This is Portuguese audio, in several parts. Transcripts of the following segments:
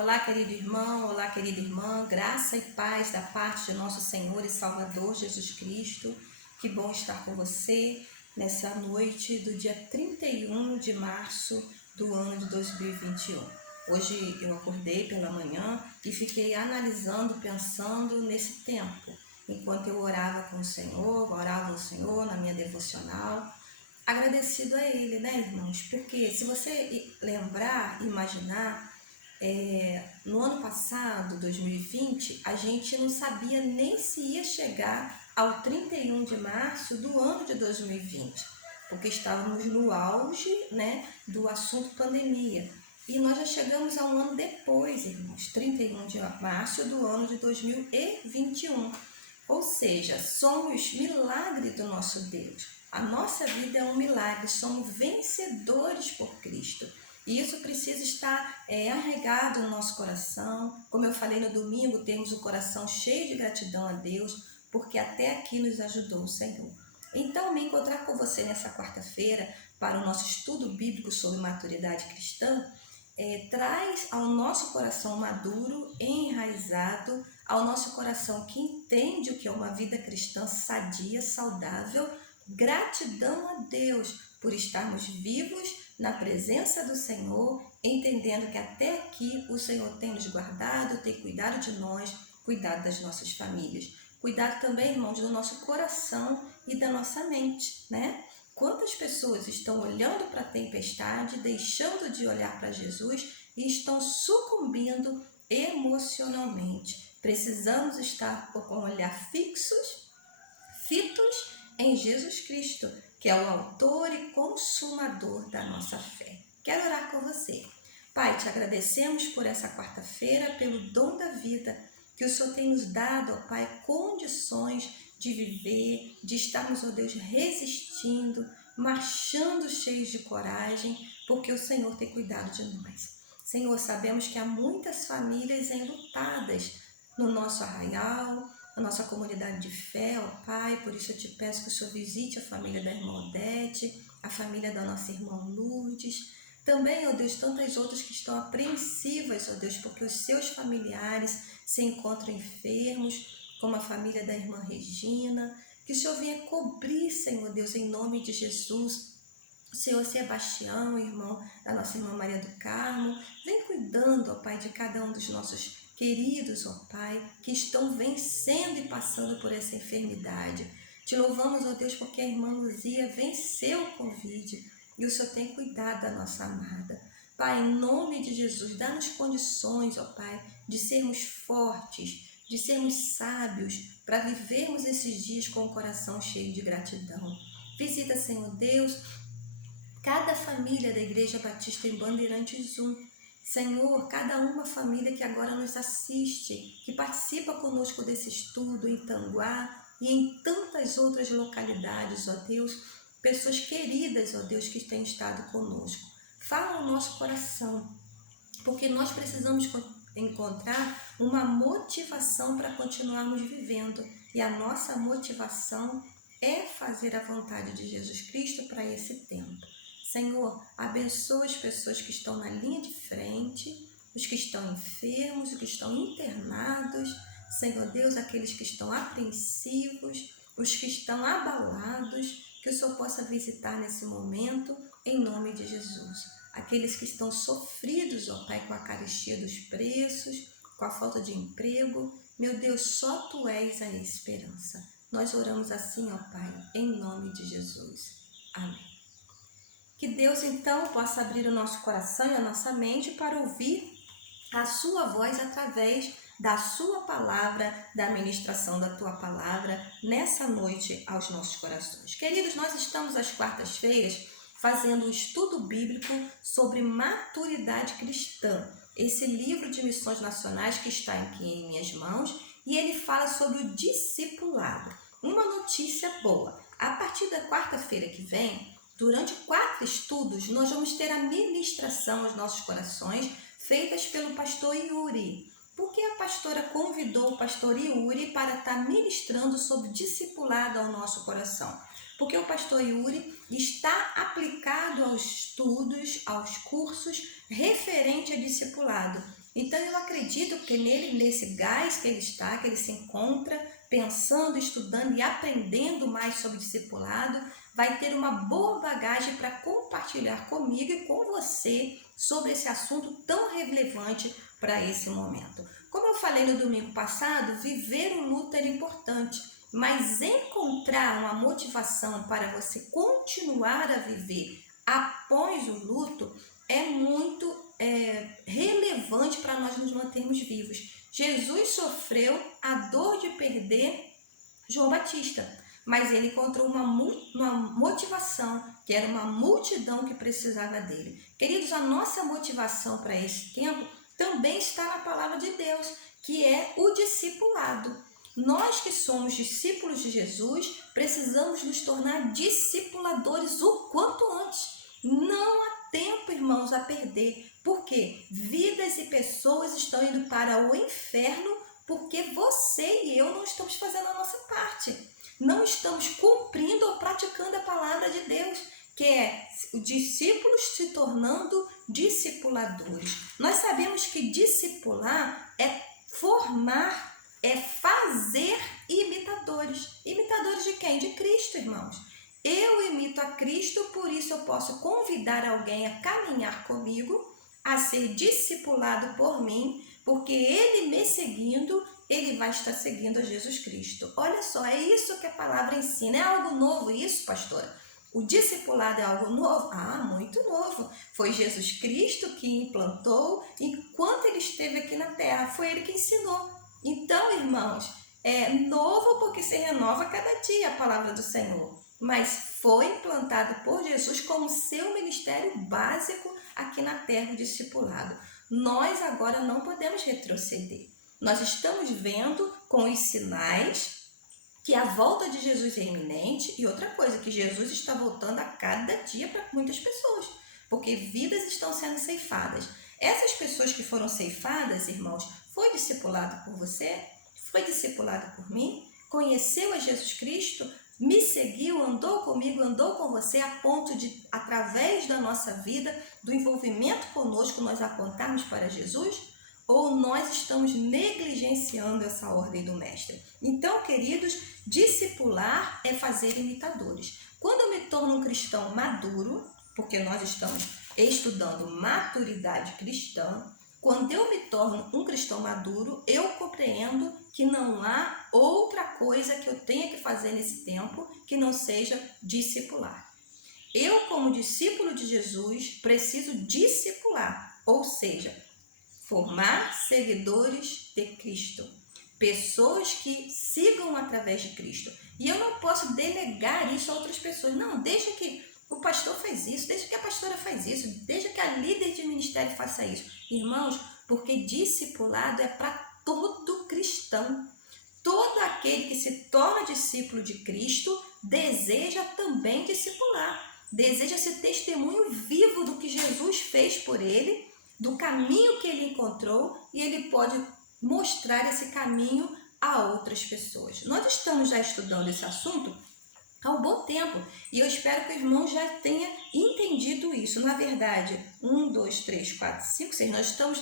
Olá, querido irmão, olá, querida irmã, graça e paz da parte de nosso Senhor e Salvador Jesus Cristo. Que bom estar com você nessa noite do dia 31 de março do ano de 2021. Hoje eu acordei pela manhã e fiquei analisando, pensando nesse tempo, enquanto eu orava com o Senhor, orava ao Senhor na minha devocional, agradecido a Ele, né, irmãos? Porque se você lembrar, imaginar, no ano passado, 2020, a gente não sabia nem se ia chegar ao 31 de março do ano de 2020, porque estávamos no auge, né, do assunto pandemia. E nós já chegamos a um ano depois, irmãos, 31 de março do ano de 2021. Ou seja, somos milagre do nosso Deus. A nossa vida é um milagre, somos vencedores por Cristo. E isso precisa estar arraigado no nosso coração. Como eu falei no domingo, temos o coração cheio de gratidão a Deus, porque até aqui nos ajudou o Senhor. Então, me encontrar com você nessa quarta-feira para o nosso estudo bíblico sobre maturidade cristã, traz ao nosso coração maduro, enraizado, ao nosso coração que entende o que é uma vida cristã sadia, saudável, gratidão a Deus por estarmos vivos na presença do Senhor, entendendo que até aqui o Senhor tem nos guardado, tem cuidado de nós, cuidado das nossas famílias. Cuidado também, irmãos, do nosso coração e da nossa mente, né? Quantas pessoas estão olhando para a tempestade, deixando de olhar para Jesus e estão sucumbindo emocionalmente. Precisamos estar com o olhar fitos em Jesus Cristo, que é o autor e consumador da nossa fé. Quero orar com você. Pai, te agradecemos por essa quarta-feira, pelo dom da vida que o Senhor tem nos dado, ó Pai, condições de viver, de estarmos, ó Deus, resistindo, marchando cheios de coragem, porque o Senhor tem cuidado de nós. Senhor, sabemos que há muitas famílias enlutadas no nosso arraial, na nossa comunidade de fé, ó Pai, por isso eu te peço que o Senhor visite a família da irmã Odete, a família da nossa irmã Lourdes, também, ó Deus, tantas outras que estão apreensivas, ó Deus, porque os seus familiares se encontram enfermos, como a família da irmã Regina, que o Senhor venha cobrir, Senhor Deus, em nome de Jesus, o Senhor Sebastião, irmão da nossa irmã Maria do Carmo, vem cuidando, ó Pai, de cada um dos nossos queridos, ó Pai, que estão vencendo e passando por essa enfermidade. Te louvamos, ó Deus, porque a irmã Luzia venceu o Covid e o Senhor tem cuidado da nossa amada. Pai, em nome de Jesus, dá-nos condições, ó Pai, de sermos fortes, de sermos sábios, para vivermos esses dias com o coração cheio de gratidão. Visita, Senhor Deus, cada família da Igreja Batista em Bandeirantes 1. Senhor, cada uma família que agora nos assiste, que participa conosco desse estudo em Tanguá e em tantas outras localidades, ó Deus, pessoas queridas, ó Deus, que têm estado conosco. Fala o nosso coração, porque nós precisamos encontrar uma motivação para continuarmos vivendo, e a nossa motivação é fazer a vontade de Jesus Cristo para esse tempo. Senhor, abençoa as pessoas que estão na linha de frente, os que estão enfermos, os que estão internados, Senhor Deus, aqueles que estão apreensivos, os que estão abalados, que o Senhor possa visitar nesse momento, em nome de Jesus. Aqueles que estão sofridos, ó Pai, com a carestia dos preços, com a falta de emprego, meu Deus, só Tu és a esperança. Nós oramos assim, ó Pai, em nome de Jesus. Amém. Que Deus, então, possa abrir o nosso coração e a nossa mente para ouvir a Sua voz através da Sua palavra, da ministração da Tua palavra, nessa noite aos nossos corações. Queridos, nós estamos às quartas-feiras fazendo um estudo bíblico sobre maturidade cristã. Esse livro de missões nacionais que está aqui em minhas mãos, e ele fala sobre o discipulado. Uma notícia boa, a partir da quarta-feira que vem, durante 4 estudos, nós vamos ter a ministração aos nossos corações, feitas pelo pastor Yuri. Porque a pastora convidou o pastor Yuri para estar ministrando sobre discipulado ao nosso coração? porque o pastor Yuri está aplicado aos estudos, aos cursos referente a discipulado. Então eu acredito que nesse gás que ele está, que ele se encontra pensando, estudando e aprendendo mais sobre discipulado, vai ter uma boa bagagem para compartilhar comigo e com você sobre esse assunto tão relevante para esse momento. Como eu falei no domingo passado, viver o luto é importante, mas encontrar uma motivação para você continuar a viver após o luto é muito relevante para nós nos mantermos vivos. Jesus sofreu a dor de perder João Batista, mas ele encontrou uma motivação, que era uma multidão que precisava dele. Queridos, a nossa motivação para esse tempo também está na palavra de Deus, que é o discipulado. Nós que somos discípulos de Jesus, precisamos nos tornar discipuladores o quanto antes. Não há tempo, irmãos, a perder, porque vidas e pessoas estão indo para o inferno porque você e eu não estamos fazendo a nossa parte. Não estamos cumprindo ou praticando a palavra de Deus, que é discípulos se tornando discipuladores. Nós sabemos que discipular é formar, é fazer imitadores. Imitadores de quem? De Cristo, irmãos. Eu imito a Cristo, por isso eu posso convidar alguém a caminhar comigo, a ser discipulado por mim, porque ele me seguindo, ele vai estar seguindo a Jesus Cristo. Olha só, é isso que a palavra ensina. É algo novo isso, pastora? O discipulado é algo novo? Ah, muito novo. Foi Jesus Cristo que implantou enquanto ele esteve aqui na terra. Foi ele que ensinou. Então, irmãos, é novo porque se renova cada dia a palavra do Senhor. Mas foi implantado por Jesus como seu ministério básico aqui na terra, o discipulado. Nós agora não podemos retroceder. Nós estamos vendo com os sinais que a volta de Jesus é iminente e outra coisa, que Jesus está voltando a cada dia para muitas pessoas, porque vidas estão sendo ceifadas. Essas pessoas que foram ceifadas, irmãos, foi discipulado por você? Foi discipulado por mim? Conheceu a Jesus Cristo? Me seguiu, andou comigo, andou com você a ponto de, através da nossa vida, do envolvimento conosco, nós apontarmos para Jesus? Ou nós estamos negligenciando essa ordem do Mestre? Então, queridos, discipular é fazer imitadores. Quando eu me torno um cristão maduro, porque nós estamos estudando maturidade cristã, quando eu me torno um cristão maduro, eu compreendo que não há outra coisa que eu tenha que fazer nesse tempo que não seja discipular. Eu, como discípulo de Jesus, preciso discipular, ou seja, formar seguidores de Cristo, pessoas que sigam através de Cristo. E eu não posso delegar isso a outras pessoas. Não, deixa que o pastor faz isso, deixa que a pastora faz isso, deixa que a líder de ministério faça isso. Irmãos, porque discipulado é para todo cristão. Todo aquele que se torna discípulo de Cristo deseja também discipular. Deseja ser testemunho vivo do que Jesus fez por ele, do caminho que ele encontrou, e ele pode mostrar esse caminho a outras pessoas. Nós estamos já estudando esse assunto há um bom tempo e eu espero que o irmão já tenha entendido isso. Na verdade, 1, 2, 3, 4, 5, 6, nós estamos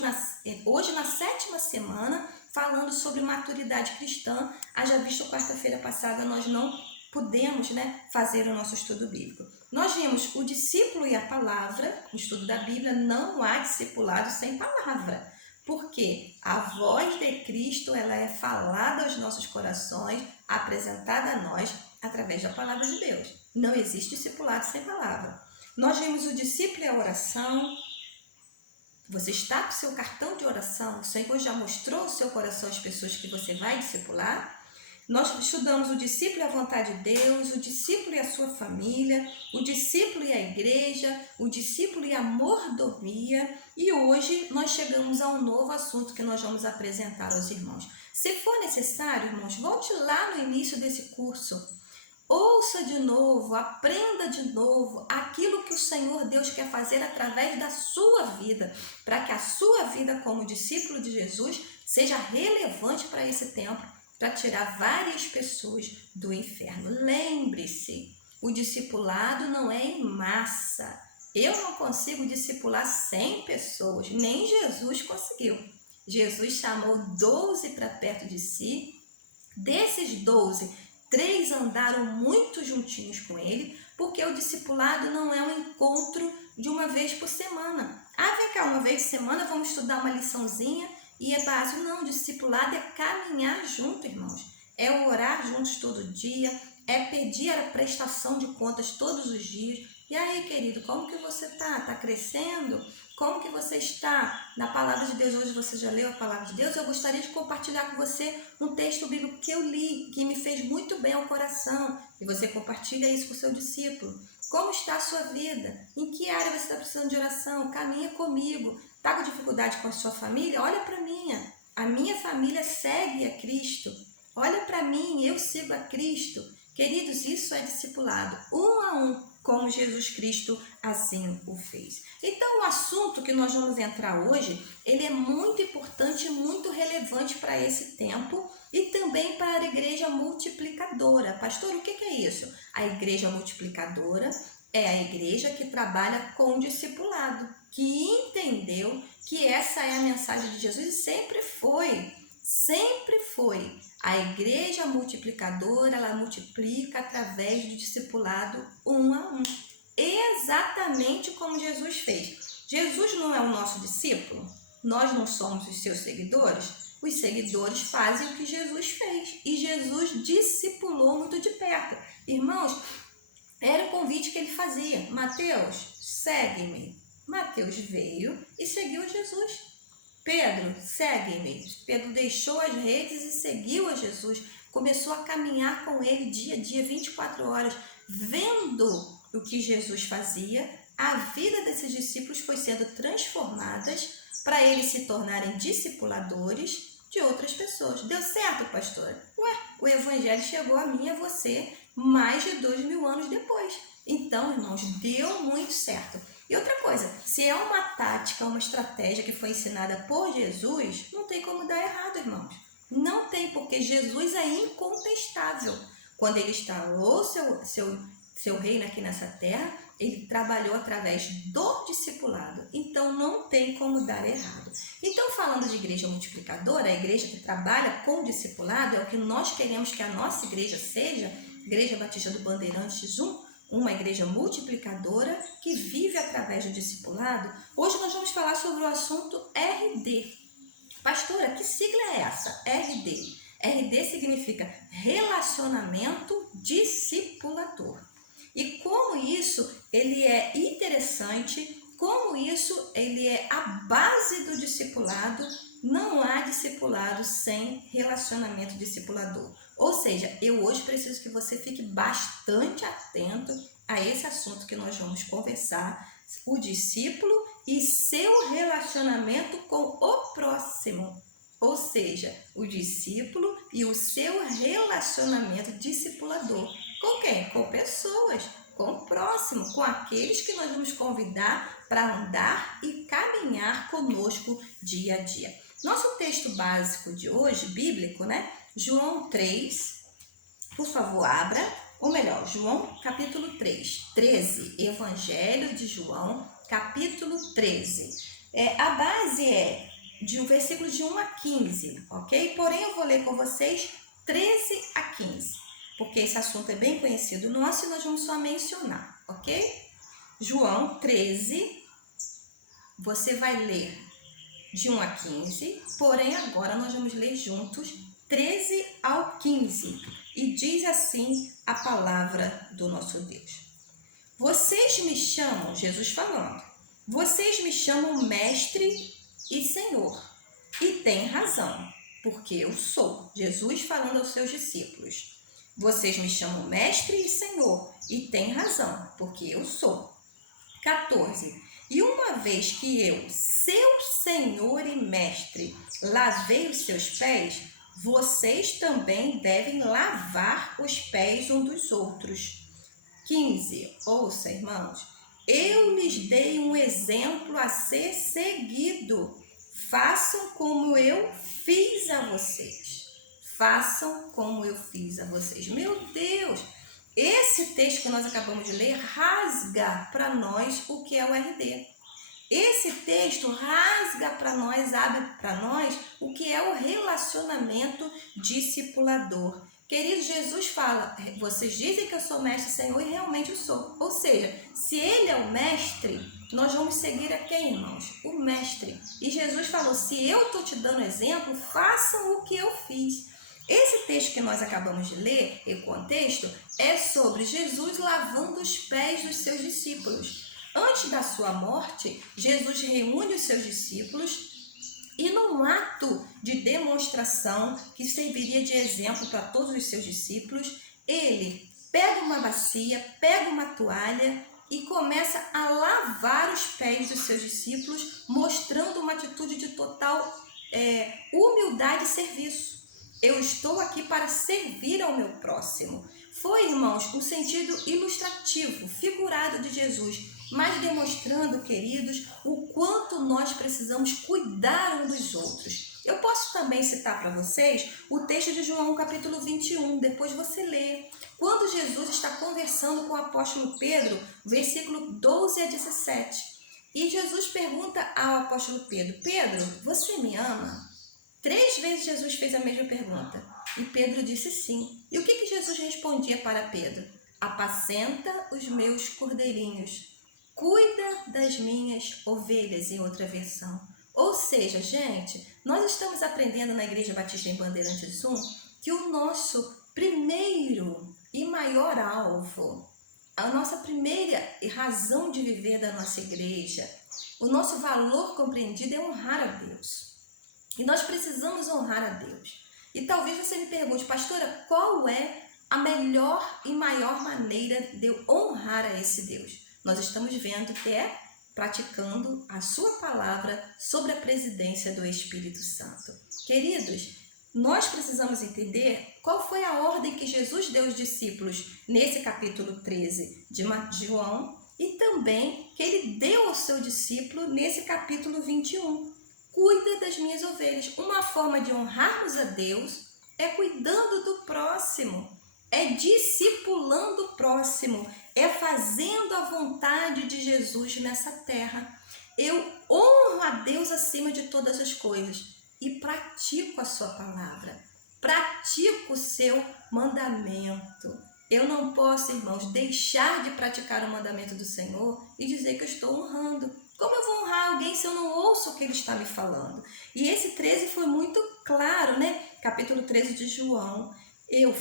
hoje na 7ª semana falando sobre maturidade cristã. Haja visto quarta-feira passada nós não pudemos fazer o nosso estudo bíblico. Nós vimos o discípulo e a palavra. No estudo da Bíblia não há discipulado sem palavra, porque a voz de Cristo ela é falada aos nossos corações, apresentada a nós através da palavra de Deus. Não existe discipulado sem palavra. Nós vimos o discípulo e a oração. Você está com o seu cartão de oração? O Senhor já mostrou o seu coração às pessoas que você vai discipular? Nós estudamos o discípulo e a vontade de Deus, o discípulo e a sua família, o discípulo e a igreja, o discípulo e a mordomia. E hoje nós chegamos a um novo assunto que nós vamos apresentar aos irmãos. Se for necessário, irmãos, volte lá no início desse curso. Ouça de novo, aprenda de novo aquilo que o Senhor Deus quer fazer através da sua vida, para que a sua vida como discípulo de Jesus seja relevante para esse tempo, para tirar várias pessoas do inferno. Lembre-se, O discipulado não é em massa. Eu não consigo discipular 100 pessoas, nem Jesus conseguiu. Jesus chamou 12 para perto de si. Desses 12, 3 andaram muito juntinhos com ele, porque o discipulado não é um encontro de uma vez por semana. Vem cá, uma vez por semana vamos estudar uma liçãozinha e é básico. Não, o discipulado é caminhar junto, irmãos. É orar juntos todo dia, é pedir a prestação de contas todos os dias. E aí, querido, como que você está? Está crescendo? Como que você está na palavra de Deus? Hoje você já leu a palavra de Deus? Eu gostaria de compartilhar com você um texto bíblico que eu li, que me fez muito bem ao coração. E você compartilha isso com o seu discípulo. Como está a sua vida? Em que área você está precisando de oração? Caminha comigo. Está com dificuldade com a sua família? Olha para a minha família segue a Cristo. Olha para mim, eu sigo a Cristo. Queridos, isso é discipulado, um a um, como Jesus Cristo assim o fez. Então, o assunto que nós vamos entrar hoje, ele é muito importante e muito relevante para esse tempo e também para a igreja multiplicadora. Pastor, o que é isso? A igreja multiplicadora é a igreja que trabalha com discipulado, que entendeu que essa é a mensagem de Jesus e sempre foi. A igreja multiplicadora, ela multiplica através do discipulado um a um. Exatamente como Jesus fez. Jesus não é o nosso discípulo? Nós não somos os seus seguidores? Os seguidores fazem o que Jesus fez. E Jesus discipulou muito de perto. Irmãos, era o convite que ele fazia. Mateus, segue-me. Mateus veio e seguiu Jesus. Pedro, segue-me. Pedro deixou as redes e seguiu a Jesus. Começou a caminhar com ele dia a dia, 24 horas, vendo o que Jesus fazia. A vida desses discípulos foi sendo transformada para eles se tornarem discipuladores de outras pessoas. Deu certo, pastora? O evangelho chegou a mim e a você mais de 2000 anos depois. Então, irmãos, deu muito certo. E outra coisa, se é uma tática, uma estratégia que foi ensinada por Jesus, não tem como dar errado, irmãos. Não tem, porque Jesus é incontestável. Quando ele instalou seu reino aqui nessa terra, ele trabalhou através do discipulado. Então, não tem como dar errado. Então, falando de igreja multiplicadora, a igreja que trabalha com o discipulado é o que nós queremos que a nossa igreja seja, Igreja Batista do Bandeirantes 1, uma igreja multiplicadora que vive através do discipulado. Hoje nós vamos falar sobre o assunto RD. Pastora, que sigla é essa? RD. RD significa Relacionamento Discipulador. E como isso ele é interessante, como isso ele é a base do discipulado, não há discipulado sem relacionamento discipulador. Ou seja, eu hoje preciso que você fique bastante atento a esse assunto que nós vamos conversar, o discípulo e seu relacionamento com o próximo. Ou seja, o discípulo e o seu relacionamento discipulador. Com quem? Com pessoas, com o próximo, com aqueles que nós vamos convidar para andar e caminhar conosco dia a dia. Nosso texto básico de hoje, bíblico, né? João 3, por favor, abra, ou melhor, João capítulo 3, 13, Evangelho de João, capítulo 13. A base é de um versículo de 1 a 15, ok? Porém, eu vou ler com vocês 13 a 15, porque esse assunto é bem conhecido nosso e nós vamos só mencionar, ok? João 13, você vai ler de 1 a 15, porém agora nós vamos ler juntos 13 ao 15, e diz assim a palavra do nosso Deus. Vocês me chamam, Jesus falando, vocês me chamam mestre e Senhor, e tem razão, porque eu sou. Jesus falando aos seus discípulos. Vocês me chamam mestre e Senhor, e tem razão, porque eu sou. 14. E uma vez que eu, seu Senhor e mestre, lavei os seus pés, vocês também devem lavar os pés um dos outros. 15. Ouça, irmãos, eu lhes dei um exemplo a ser seguido. Façam como eu fiz a vocês. Façam como eu fiz a vocês. Meu Deus, esse texto que nós acabamos de ler rasga para nós o que é o RD. Esse texto rasga para nós, abre para nós o que é o relacionamento discipulador. Querido, Jesus fala, vocês dizem que eu sou mestre, Senhor, e realmente eu sou. Ou seja, se ele é o mestre, nós vamos seguir a quem, irmãos? O mestre. E Jesus falou, se eu estou te dando exemplo, façam o que eu fiz. Esse texto que nós acabamos de ler, o contexto, é sobre Jesus lavando os pés dos seus discípulos. Antes da sua morte, Jesus reúne os seus discípulos e num ato de demonstração que serviria de exemplo para todos os seus discípulos, ele pega uma bacia, pega uma toalha e começa a lavar os pés dos seus discípulos, mostrando uma atitude de total humildade e serviço. Eu estou aqui para servir ao meu próximo. Foi, irmãos, um sentido ilustrativo, figurado de Jesus, mas demonstrando, queridos, o quanto nós precisamos cuidar uns dos outros. Eu posso também citar para vocês o texto de João, capítulo 21, depois você lê. Quando Jesus está conversando com o apóstolo Pedro, versículo 12 a 17. E Jesus pergunta ao apóstolo Pedro, Pedro, você me ama? 3 vezes Jesus fez a mesma pergunta. E Pedro disse sim. E o que Jesus respondia para Pedro? Apacenta os meus cordeirinhos. Cuida das minhas ovelhas, em outra versão. Ou seja, gente, nós estamos aprendendo na Igreja Batista em Bandeirante do Sul que o nosso primeiro e maior alvo, a nossa primeira razão de viver da nossa igreja, o nosso valor compreendido é honrar a Deus. E nós precisamos honrar a Deus. E talvez você me pergunte, pastora, qual é a melhor e maior maneira de eu honrar a esse Deus? Nós estamos vendo que é praticando a sua palavra sobre a presidência do Espírito Santo. Queridos, nós precisamos entender qual foi a ordem que Jesus deu aos discípulos nesse capítulo 13 de João e também que ele deu ao seu discípulo nesse capítulo 21. Cuida das minhas ovelhas. Uma forma de honrarmos a Deus é cuidando do próximo, é discipulando o próximo, é fazendo a vontade de Jesus nessa terra. Eu honro a Deus acima de todas as coisas e pratico a sua palavra, pratico o seu mandamento. Eu não posso, irmãos, deixar de praticar o mandamento do Senhor e dizer que eu estou honrando. Como eu vou honrar alguém se eu não ouço o que ele está me falando? E esse 13 foi muito claro, né? Capítulo 13 de João. Eu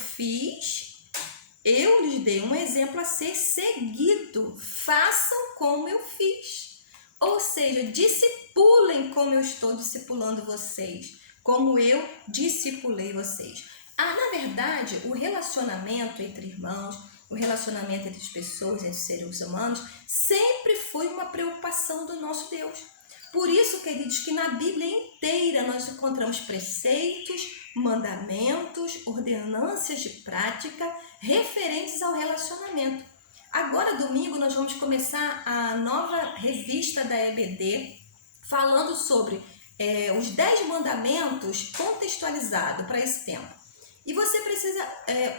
lhes dei um exemplo a ser seguido. Façam como eu fiz. Ou seja, discipulem como eu estou discipulando vocês. Como eu discipulei vocês. Na verdade, o relacionamento entre irmãos, o relacionamento entre as pessoas, entre os seres humanos, sempre foi uma preocupação do nosso Deus. Por isso, queridos, que na Bíblia inteira nós encontramos preceitos, mandamentos, ordenanças de prática referentes ao relacionamento. Agora, domingo, nós vamos começar a nova revista da EBD, falando sobre os 10 mandamentos contextualizados para esse tempo. E você precisa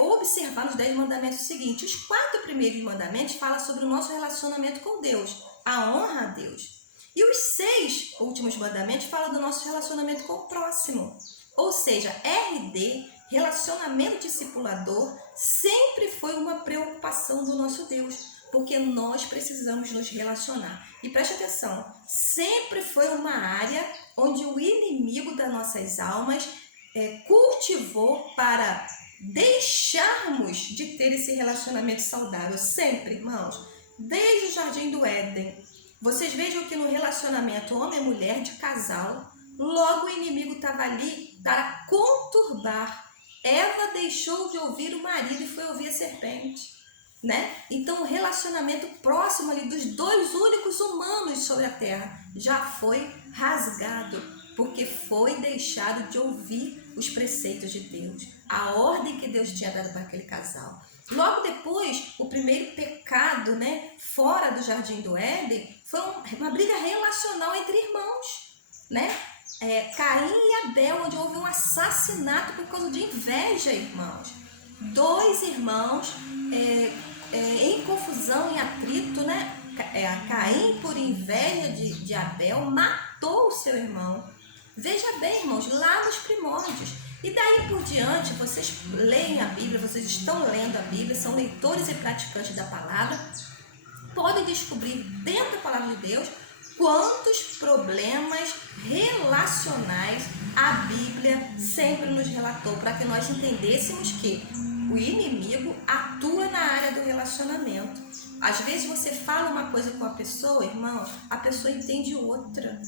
observar nos 10 mandamentos o seguinte: os 4 primeiros mandamentos falam sobre o nosso relacionamento com Deus, a honra a Deus. E os 6 últimos mandamentos falam do nosso relacionamento com o próximo. Ou seja, RD, relacionamento discipulador, sempre foi uma preocupação do nosso Deus, porque nós precisamos nos relacionar. E preste atenção, sempre foi uma área onde o inimigo das nossas almas cultivou para deixarmos de ter esse relacionamento saudável. Sempre, irmãos, desde o Jardim do Éden. Vocês vejam que no relacionamento homem e mulher de casal, logo o inimigo estava ali para conturbar. Eva deixou de ouvir o marido e foi ouvir a serpente, né? Então o relacionamento próximo ali dos 2 únicos humanos sobre a terra já foi rasgado, porque foi deixado de ouvir os preceitos de Deus, a ordem que Deus tinha dado para aquele casal. Logo depois, o primeiro pecado, né, fora do Jardim do Éden, foi uma briga relacional entre irmãos, né? Caim e Abel, onde houve um assassinato por causa de inveja, irmãos. dois irmãos em confusão, em atrito, né? Caim, por inveja de Abel, matou o seu irmão. Veja bem, irmãos, lá nos primórdios. E daí por diante, vocês leem a Bíblia, vocês estão lendo a Bíblia, são leitores e praticantes da palavra, podem descobrir dentro da palavra de Deus quantos problemas relacionais a Bíblia sempre nos relatou, para que nós entendêssemos que o inimigo atua na área do relacionamento. Às vezes você fala uma coisa com a pessoa, irmão, a pessoa entende outra.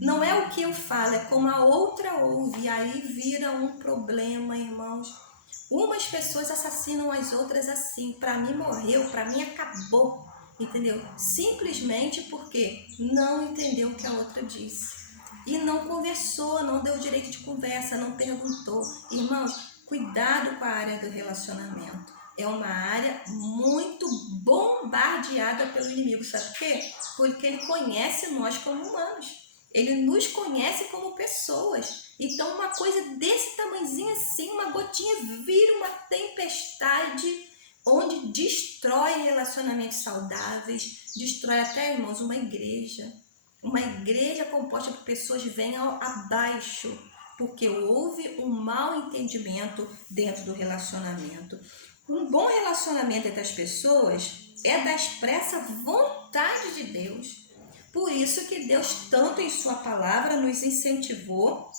Não é o que eu falo, é como a outra ouve, e aí vira um problema, irmãos. Umas pessoas assassinam as outras assim, para mim morreu, para mim acabou, entendeu? Simplesmente porque não entendeu o que a outra disse. E não conversou, não deu direito de conversa, não perguntou. Irmãos, cuidado com a área do relacionamento. É uma área muito bombardeada pelo inimigo, sabe por quê? Porque ele conhece nós como humanos. Ele nos conhece como pessoas. Então uma coisa desse tamanhozinho assim, uma gotinha, vira uma tempestade onde destrói relacionamentos saudáveis, destrói até, irmãos, uma igreja. Uma igreja composta por pessoas venham abaixo, porque houve um mau entendimento dentro do relacionamento. Um bom relacionamento entre as pessoas é da expressa vontade de Deus. Por isso que Deus, tanto em sua palavra, nos incentivou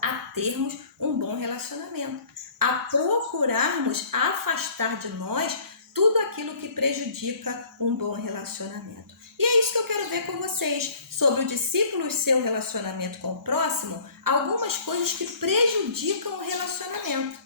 a termos um bom relacionamento, a procurarmos afastar de nós tudo aquilo que prejudica um bom relacionamento. E é isso que eu quero ver com vocês, sobre o discípulo e seu relacionamento com o próximo, algumas coisas que prejudicam o relacionamento.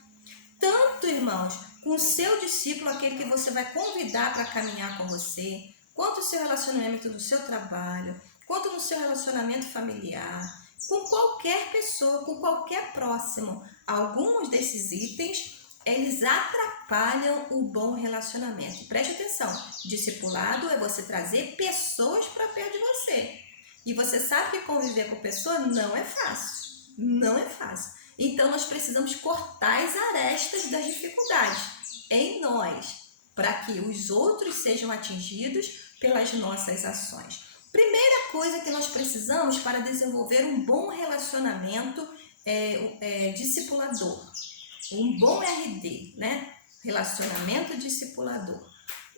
Tanto, irmãos, com o seu discípulo, aquele que você vai convidar para caminhar com você, quanto o seu relacionamento no seu trabalho, quanto no seu relacionamento familiar, com qualquer pessoa, com qualquer próximo. Alguns desses itens, eles atrapalham o bom relacionamento. Preste atenção, discipulado é você trazer pessoas para perto de você. E você sabe que conviver com pessoa não é fácil, não é fácil. Então nós precisamos cortar as arestas das dificuldades em nós, para que os outros sejam atingidos pelas nossas ações. Primeira coisa que nós precisamos para desenvolver um bom relacionamento discipulador, um bom RD, né? Relacionamento discipulador.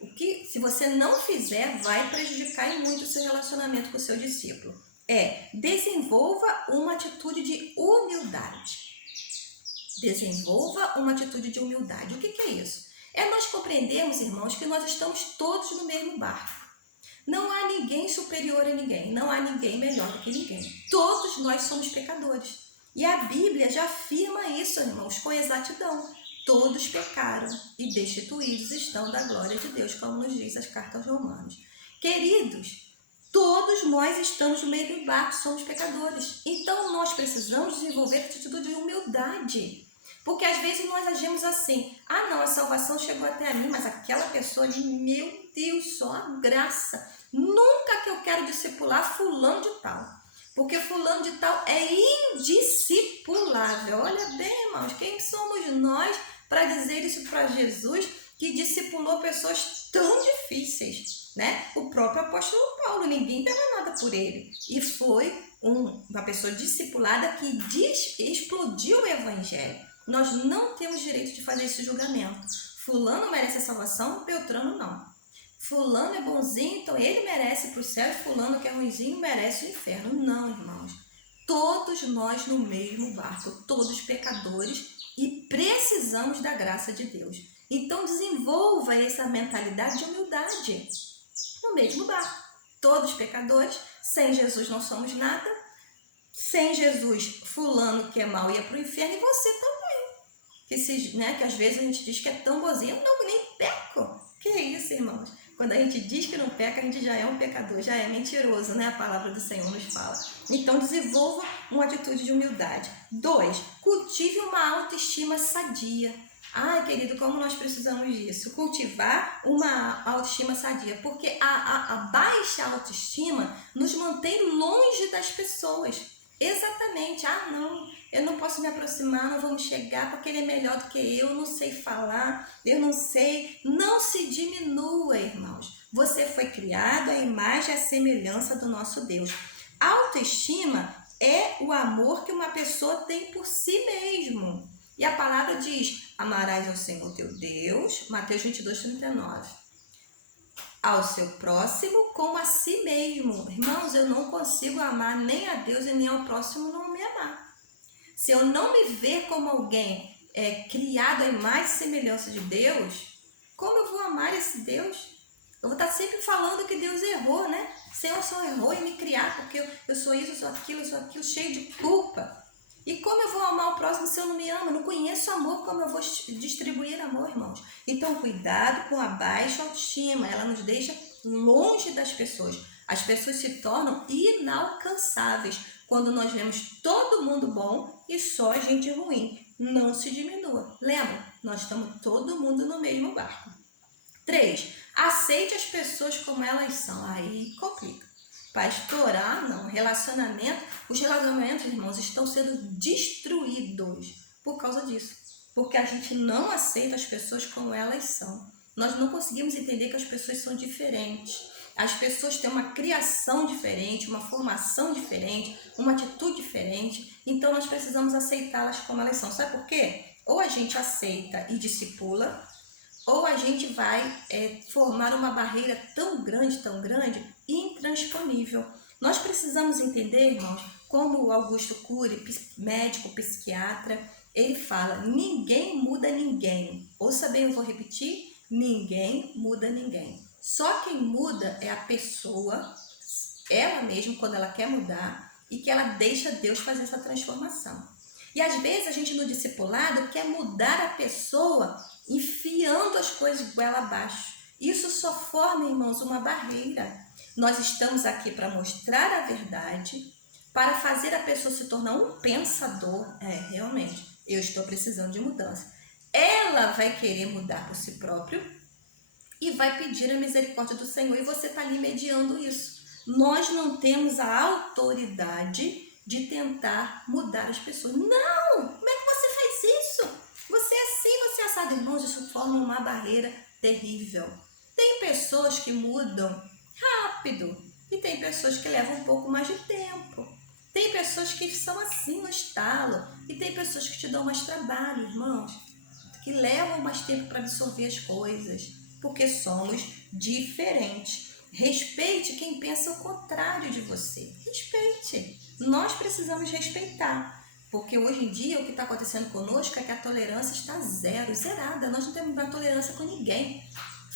O que, se você não fizer, vai prejudicar muito o seu relacionamento com o seu discípulo. Desenvolva uma atitude de humildade. Desenvolva uma atitude de humildade. O que é isso? É nós compreendermos, irmãos, que nós estamos todos no mesmo barco. Não há ninguém superior a ninguém, não há ninguém melhor do que ninguém. Todos nós somos pecadores. E a Bíblia já afirma isso, irmãos, com exatidão. Todos pecaram e destituídos estão da glória de Deus, como nos diz as cartas aos Romanos. Queridos, todos nós estamos no mesmo barco, somos pecadores. Então nós precisamos desenvolver a atitude de humildade. Porque às vezes nós agimos assim, não, a salvação chegou até a mim, mas aquela pessoa ali, meu Deus, só a graça. Nunca que eu quero discipular fulano de tal, porque fulano de tal é indiscipulável. Olha bem, irmãos, quem somos nós para dizer isso para Jesus, que discipulou pessoas tão difíceis, né? O próprio apóstolo Paulo, ninguém dava nada por ele, e foi uma pessoa discipulada que explodiu o evangelho. Nós não temos direito de fazer esse julgamento. Fulano merece a salvação, Beltrano não. Fulano é bonzinho, então ele merece para o céu, e fulano que é ruimzinho merece o inferno. Não, irmãos. Todos nós no mesmo barco, todos pecadores, e precisamos da graça de Deus. Então desenvolva essa mentalidade de humildade. No mesmo barco, todos pecadores, sem Jesus não somos nada. Sem Jesus, fulano que é mau ia para o inferno, e você também. Que às vezes a gente diz que é tão bonzinho, não, nem peco. Que é isso, irmãos? Quando a gente diz que não peca, a gente já é um pecador, já é mentiroso, né? A palavra do Senhor nos fala. Então, desenvolva uma atitude de humildade. 2, cultive uma autoestima sadia. Querido, como nós precisamos disso? Cultivar uma autoestima sadia, porque a baixa autoestima nos mantém longe das pessoas. Exatamente. Ah, não, eu não posso me aproximar, não vou me chegar porque ele é melhor do que eu não sei falar, eu não sei. Não se diminua, irmãos. Você foi criado à imagem e à semelhança do nosso Deus. Autoestima é o amor que uma pessoa tem por si mesmo. E a palavra diz: amarás ao Senhor teu Deus, Mateus 22:39. Ao seu próximo como a si mesmo. Irmãos, eu não consigo amar nem a Deus e nem ao próximo não me amar. Se eu não me ver como alguém criado à imagem e semelhança de Deus, como eu vou amar esse Deus? Eu vou estar sempre falando que Deus errou, né? Senhor, o Senhor errou em me criar, porque eu sou isso, eu sou aquilo, cheio de culpa. E como eu vou amar o próximo se eu não me amo? Eu não conheço amor, como eu vou distribuir amor, irmãos? Então, cuidado com a baixa autoestima, ela nos deixa longe das pessoas. As pessoas se tornam inalcançáveis quando nós vemos todo mundo bom e só gente ruim. Não se diminua. Lembra? Nós estamos todo mundo no mesmo barco. 3. Aceite as pessoas como elas são. Aí complica. Pastor, não. Os relacionamentos, irmãos, estão sendo destruídos por causa disso. Porque a gente não aceita as pessoas como elas são. Nós não conseguimos entender que as pessoas são diferentes. As pessoas têm uma criação diferente, uma formação diferente, uma atitude diferente. Então, nós precisamos aceitá-las como elas são. Sabe por quê? Ou a gente aceita e discipula, ou a gente vai formar uma barreira tão grande, intransponível. Nós precisamos entender, irmãos, como o Augusto Cury, médico, psiquiatra, ele fala: ninguém muda ninguém. Ouça bem, eu vou repetir: ninguém muda ninguém. Só quem muda é a pessoa, ela mesma, quando ela quer mudar, e que ela deixa Deus fazer essa transformação. E às vezes a gente no discipulado quer mudar a pessoa enfiando as coisas goela abaixo. Isso só forma, irmãos, uma barreira. Nós estamos aqui para mostrar a verdade, para fazer a pessoa se tornar um pensador. Realmente, eu estou precisando de mudança. Ela vai querer mudar por si próprio e vai pedir a misericórdia do Senhor, e você está ali mediando isso. Nós não temos a autoridade de tentar mudar as pessoas. Não! Como é que você faz isso? Você é assim, você é assado. Irmãos, isso forma uma barreira terrível. Tem pessoas que mudam rápido e tem pessoas que levam um pouco mais de tempo. Tem pessoas que são assim no estalo e tem pessoas que te dão mais trabalho, irmãos, que levam mais tempo para absorver as coisas, porque somos diferentes. Respeite quem pensa o contrário de você. Respeite. Nós precisamos respeitar. Porque hoje em dia o que está acontecendo conosco é que a tolerância está zerada. Nós não temos mais tolerância com ninguém.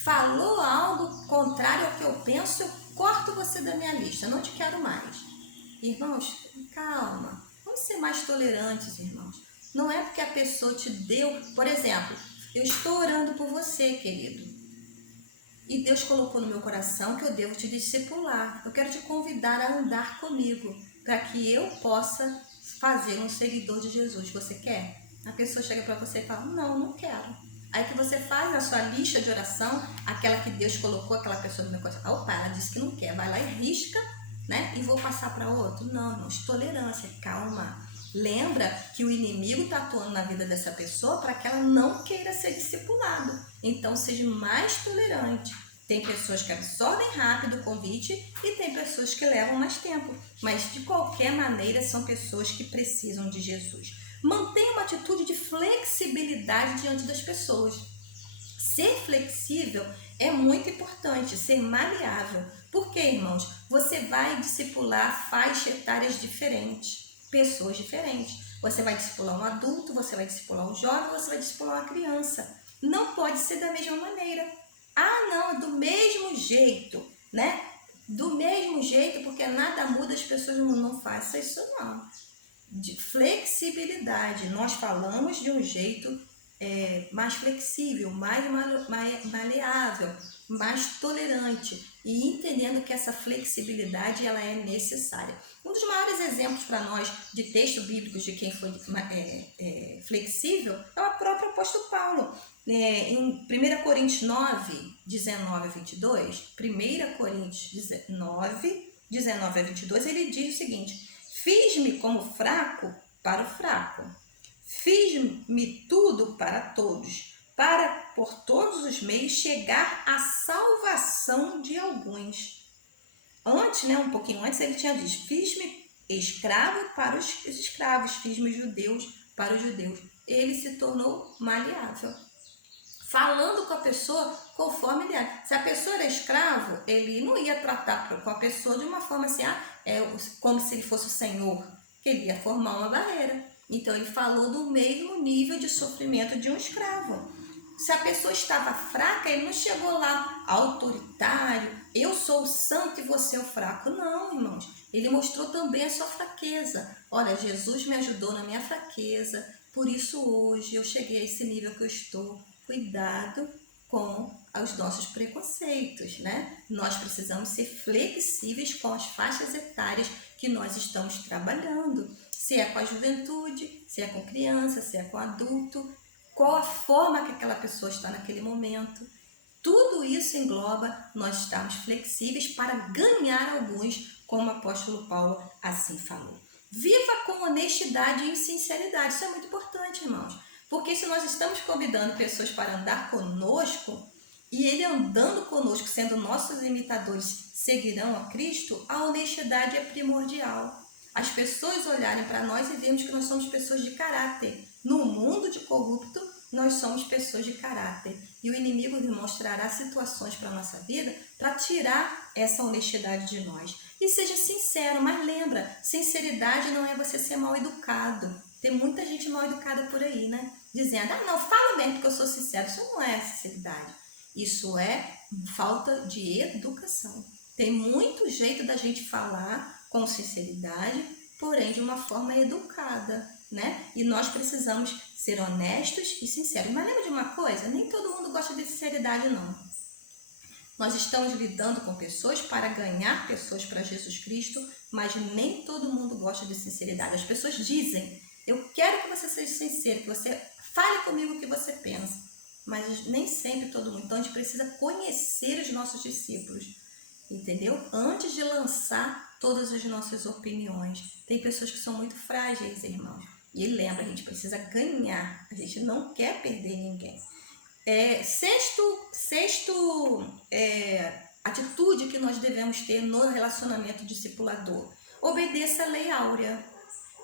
Falou algo contrário ao que eu penso, eu corto você da minha lista. Não te quero mais. Irmãos, calma. Vamos ser mais tolerantes, irmãos. Não é porque a pessoa te deu... Por exemplo, eu estou orando por você, querido. E Deus colocou no meu coração que eu devo te discipular. Eu quero te convidar a andar comigo, para que eu possa fazer um seguidor de Jesus. Você quer? A pessoa chega para você e fala: não, não quero. Aí que você faz a sua lista de oração, aquela que Deus colocou, aquela pessoa no meu coração. Opa, ela disse que não quer. Vai lá e risca, né? E vou passar para outro. Não, irmãos, tolerância, calma. Lembra que o inimigo está atuando na vida dessa pessoa para que ela não queira ser discipulada. Então, seja mais tolerante. Tem pessoas que absorvem rápido o convite e tem pessoas que levam mais tempo. Mas, de qualquer maneira, são pessoas que precisam de Jesus. Mantenha uma atitude de flexibilidade diante das pessoas. Ser flexível é muito importante, ser maleável. Por quê, irmãos? Você vai discipular faixas etárias diferentes, pessoas diferentes. Você vai discipular um adulto, você vai discipular um jovem, você vai discipular uma criança. Não pode ser da mesma maneira. Ah, não, do mesmo jeito, né? Do mesmo jeito, porque nada muda, as pessoas não façam isso, não. De flexibilidade, nós falamos de um jeito mais flexível, mais maleável, mais tolerante, e entendendo que essa flexibilidade ela é necessária. Um dos maiores exemplos para nós de textos bíblicos de quem foi flexível é o próprio apóstolo Paulo. Em 1 Coríntios 9, 19 a 22, 1 Coríntios 9, 19 a 22, ele diz o seguinte: Fiz-me como fraco para o fraco. Fiz-me tudo para todos, para, por todos os meios, chegar à salvação de alguns. Antes, um pouquinho antes, ele tinha dito, fiz-me escravo para os escravos, fiz-me judeus para os judeus. Ele se tornou maleável, falando com a pessoa conforme ele era. Se a pessoa era escravo, ele não ia tratar com a pessoa de uma forma assim, como se ele fosse o senhor, que ele ia formar uma barreira. Então, ele falou do mesmo nível de sofrimento de um escravo. Se a pessoa estava fraca, ele não chegou lá autoritário, eu sou o santo e você é o fraco. Não, irmãos. Ele mostrou também a sua fraqueza. Olha, Jesus me ajudou na minha fraqueza, por isso hoje eu cheguei a esse nível que eu estou. Cuidado com os nossos preconceitos, né? Nós precisamos ser flexíveis com as faixas etárias que nós estamos trabalhando. Se é com a juventude, se é com criança, se é com adulto, qual a forma que aquela pessoa está naquele momento. Tudo isso engloba nós estarmos flexíveis para ganhar alguns, como o apóstolo Paulo assim falou. Viva com honestidade e sinceridade. Isso é muito importante, irmãos. Porque se nós estamos convidando pessoas para andar conosco, e ele andando conosco, sendo nossos imitadores, seguirão a Cristo, a honestidade é primordial. As pessoas olharem para nós e vermos que nós somos pessoas de caráter. No mundo de corrupto, nós somos pessoas de caráter. E o inimigo demonstrará situações para a nossa vida para tirar essa honestidade de nós. E seja sincero, mas lembra, sinceridade não é você ser mal educado. Tem muita gente mal educada por aí, né? Dizendo, não, fala mesmo porque eu sou sincero. Isso não é sinceridade. Isso é falta de educação. Tem muito jeito da gente falar com sinceridade, porém de uma forma educada, né? E nós precisamos ser honestos e sinceros. Mas lembra de uma coisa? Nem todo mundo gosta de sinceridade, não. Nós estamos lidando com pessoas para ganhar pessoas para Jesus Cristo, mas nem todo mundo gosta de sinceridade. As pessoas dizem, eu quero que você seja sincero, que você fale comigo o que você pensa, mas nem sempre todo mundo. Então a gente precisa conhecer os nossos discípulos, entendeu? Antes de lançar todas as nossas opiniões. Tem pessoas que são muito frágeis, irmãos. E lembra, a gente precisa ganhar, a gente não quer perder ninguém. Atitude que nós devemos ter no relacionamento discipulador. Obedeça a lei áurea.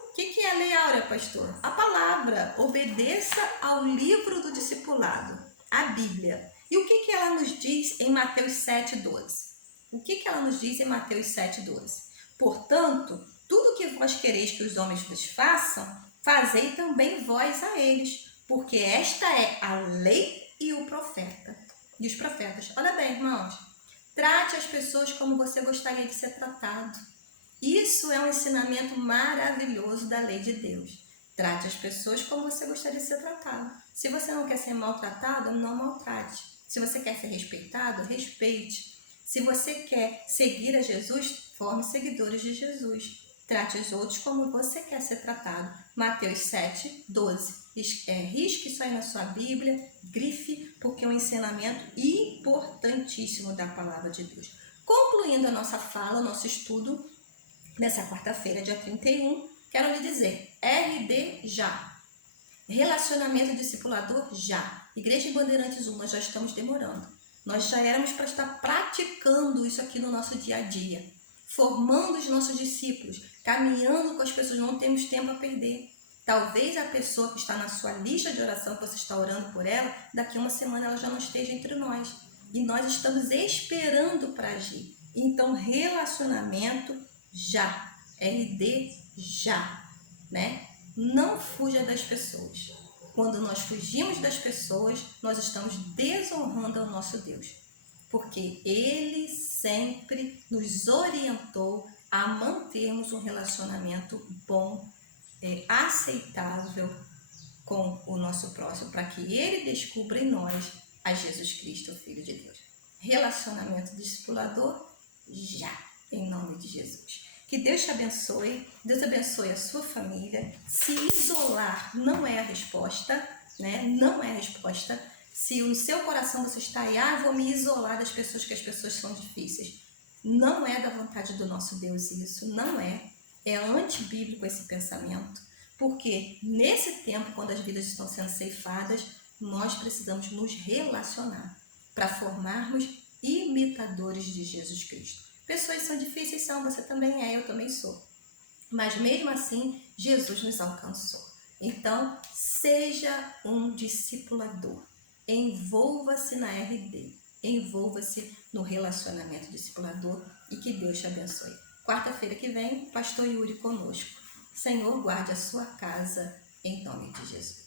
O que é a lei áurea, pastor? A palavra. Obedeça ao livro do discipulado, a Bíblia. E o que ela nos diz em Mateus 7,12? O que ela nos diz em Mateus 7,12? Portanto, tudo que vós quereis que os homens vos façam, fazei também vós a eles, porque esta é a lei e o profeta. E os profetas. Olha bem, irmãos, trate as pessoas como você gostaria de ser tratado. Isso é um ensinamento maravilhoso da lei de Deus. Trate as pessoas como você gostaria de ser tratado. Se você não quer ser maltratado, não maltrate. Se você quer ser respeitado, respeite. Se você quer seguir a Jesus, forme seguidores de Jesus. Trate os outros como você quer ser tratado. Mateus 7,12. Risque isso aí na sua Bíblia, grife, porque é um ensinamento importantíssimo da palavra de Deus. Concluindo a nossa fala, nosso estudo, nessa quarta-feira, dia 31, quero lhe dizer, RD já. Relacionamento discipulador já. Igreja Bandeirantes 1, nós já estamos demorando. Nós já éramos para estar praticando isso aqui no nosso dia a dia. Formando os nossos discípulos, caminhando com as pessoas, não temos tempo a perder. Talvez a pessoa que está na sua lista de oração, que você está orando por ela, daqui a uma semana ela já não esteja entre nós. E nós estamos esperando para agir. Então, relacionamento já. RD já. Né? Não fuja das pessoas. Quando nós fugimos das pessoas, nós estamos desonrando ao nosso Deus. Porque Ele sempre nos orientou a mantermos um relacionamento bom, aceitável com o nosso próximo, para que Ele descubra em nós a Jesus Cristo, o Filho de Deus. Relacionamento discipulador, já, em nome de Jesus. Que Deus te abençoe, Deus abençoe a sua família. Se isolar não é a resposta, né? Não é a resposta. Se no seu coração você está aí, vou me isolar das pessoas, que as pessoas são difíceis. Não é da vontade do nosso Deus isso, não é. É antibíblico esse pensamento, porque nesse tempo, quando as vidas estão sendo ceifadas, nós precisamos nos relacionar para formarmos imitadores de Jesus Cristo. Pessoas são difíceis, são, você também é, eu também sou. Mas mesmo assim, Jesus nos alcançou. Então, seja um discipulador. Envolva-se na RD. Envolva-se no relacionamento discipulador e que Deus te abençoe. Quarta-feira que vem, Pastor Yuri conosco. Senhor, guarde a sua casa em nome de Jesus.